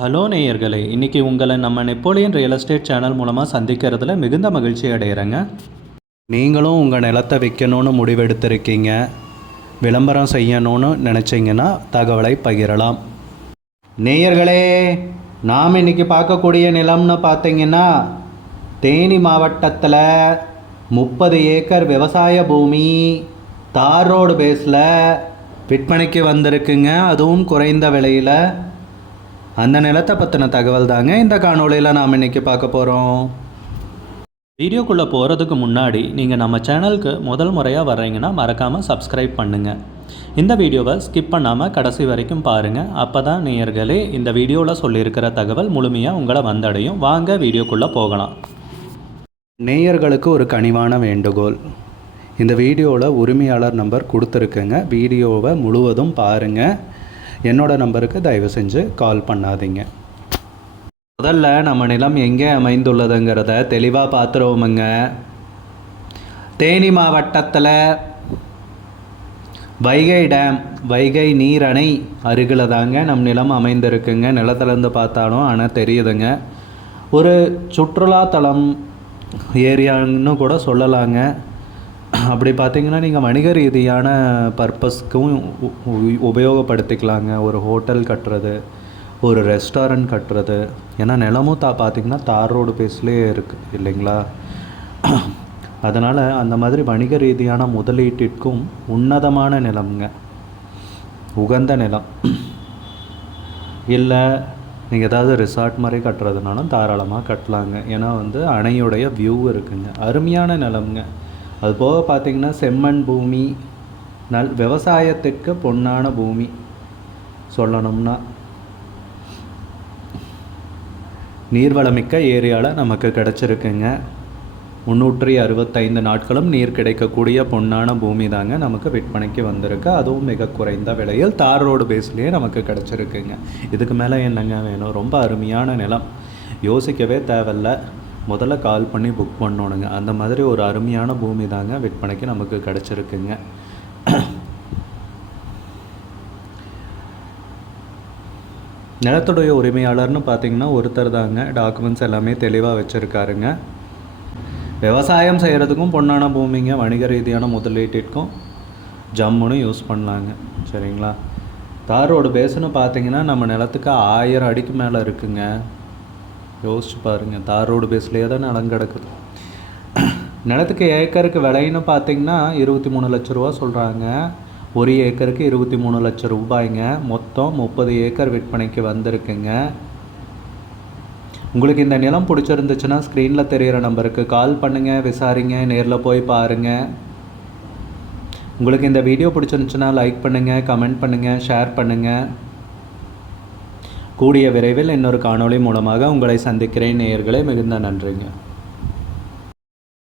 Hello நேயர்களே, இன்றைக்கி உங்களை நம்ம நெப்போலியன் ரியல் எஸ்டேட் சேனல் மூலமாக சந்திக்கிறதுல மிகுந்த மகிழ்ச்சி அடைகிறேங்க. நீங்களும் உங்கள் நிலத்தை விற்கணும்னு முடிவெடுத்திருக்கீங்க, விளம்பரம் செய்யணும்னு நினச்சிங்கன்னா தகவலை பகிரலாம். நேயர்களே, நாம் இன்றைக்கி பார்க்கக்கூடிய நிலம்னு பார்த்தீங்கன்னா தேனி மாவட்டத்தில் 30 ஏக்கர் விவசாய பூமி தார் ரோடு பேஸில் விற்பனைக்கு வந்திருக்குங்க. அதுவும் குறைந்த விலையில். அந்த நிலத்தை பற்றின தகவல் தாங்க இந்த காணொலியில் நாம் இன்றைக்கி பார்க்க போகிறோம். வீடியோக்குள்ளே போகிறதுக்கு முன்னாடி நீங்கள் நம்ம சேனலுக்கு முதல் முறையாக வர்றீங்கன்னா மறக்காமல் சப்ஸ்கிரைப் பண்ணுங்கள். இந்த வீடியோவை ஸ்கிப் பண்ணாமல் கடைசி வரைக்கும் பாருங்கள். அப்போ தான் நேயர்களே இந்த வீடியோவில் சொல்லியிருக்கிற தகவல் முழுமையாக உங்களை வந்தடையும். வாங்க வீடியோக்குள்ளே போகலாம். நேயர்களுக்கு ஒரு கனிவான வேண்டுகோள், இந்த வீடியோவில் உரிமையாளர் நம்பர் கொடுத்துருக்குங்க. வீடியோவை முழுவதும் பாருங்கள். என்னோடய நம்பருக்கு தயவு செஞ்சு கால் பண்ணாதீங்க. முதல்ல நம்ம நிலம் எங்கே அமைந்துள்ளதுங்கிறத தெளிவாக பார்த்துருவோமுங்க. தேனி மாவட்டத்தில் வைகை டேம், வைகை நீர் அணை அருகில் தாங்க நம் நிலம் அமைந்திருக்குங்க. நிலத்திலேருந்து பார்த்தாலும் ஆனால் தெரியுதுங்க. ஒரு சுற்றுலாத்தலம் ஏரியான்னு கூட சொல்லலாங்க. அப்படி பார்த்திங்கன்னா நீங்கள் வணிக ரீதியான பர்பஸ்க்கும் உபயோகப்படுத்திக்கலாங்க. ஒரு ஹோட்டல் கட்டுறது, ஒரு ரெஸ்டாரண்ட் கட்டுறது. ஏன்னா நிலமும் பார்த்திங்கன்னா தார் ரோடு பேஸ்லேயே இருக்குது இல்லைங்களா? அதனால் அந்த மாதிரி வணிக ரீதியான முதலீட்டிற்கும் உன்னதமான நிலம்ங்க, உகந்த நிலம். இல்லை நீங்கள் ஏதாவது ரிசார்ட் மாதிரி கட்டுறதுனாலும் தாராளமாக கட்டலாங்க. ஏன்னா அணையுடைய வியூ இருக்குங்க, அருமையான நிலம்ங்க. அதுபோக பார்த்திங்கன்னா செம்மண் பூமி, விவசாயத்துக்கு பொன்னான பூமி சொல்லணும்னா. நீர்வளமிக்க ஏரியாவில் நமக்கு கிடச்சிருக்குங்க. 365 நாட்களும் நீர் கிடைக்கக்கூடிய பொன்னான பூமி தாங்க நமக்கு விற்பனைக்கு வந்திருக்கு. அதுவும் மிக குறைந்த விலையில் தார் ரோடு பேஸ்லேயே நமக்கு கிடச்சிருக்குங்க. இதுக்கு மேலே என்னங்க வேணும்? ரொம்ப அருமையான நிலம், யோசிக்கவே தேவையில்லை. முதல்ல கால் பண்ணி புக் பண்ணணுங்க. அந்த மாதிரி ஒரு அருமையான பூமி தாங்க விற்பனைக்கு நமக்கு கிடச்சிருக்குங்க. நிலத்துடைய உரிமையாளர்னு பார்த்திங்கன்னா ஒருத்தர் தாங்க. டாக்குமெண்ட்ஸ் எல்லாமே தெளிவாக வச்சுருக்காருங்க. விவசாயம் செய்கிறதுக்கும் பொன்னான பூமிங்க, வணிக ரீதியான முதலீட்டிற்கும் ஜம்முன்னு யூஸ் பண்ணலாங்க. சரிங்களா? தார் ரோடு பேஸ்னு பார்த்திங்கன்னா நம்ம நிலத்துக்கு 1000 அடிக்கு மேலே இருக்குங்க. யோசிச்சு பாருங்கள், தார் ரோடு பேஸ்லேயே தான் நிலம் கிடக்குது. நிலத்துக்கு ஏக்கருக்கு விலைன்னு பார்த்திங்கன்னா 23 லட்ச ரூபா சொல்கிறாங்க. ஒரு ஏக்கருக்கு 23 லட்சம் ரூபாய்ங்க. மொத்தம் 30 ஏக்கர் விற்பனைக்கு வந்திருக்குங்க. உங்களுக்கு இந்த நிலம் பிடிச்சிருந்துச்சுன்னா ஸ்க்ரீனில் தெரிகிற நம்பருக்கு கால் பண்ணுங்கள், விசாரிங்க, நேரில் போய் பாருங்கள். உங்களுக்கு இந்த வீடியோ பிடிச்சிருந்துச்சுன்னா லைக் பண்ணுங்கள், கமெண்ட் பண்ணுங்கள், ஷேர் பண்ணுங்கள். கூடிய விரைவில் இன்னொரு காணொளி மூலமாக உங்களை சந்திக்கிறேன் நேயர்களே. மிகுந்த நன்றிங்க.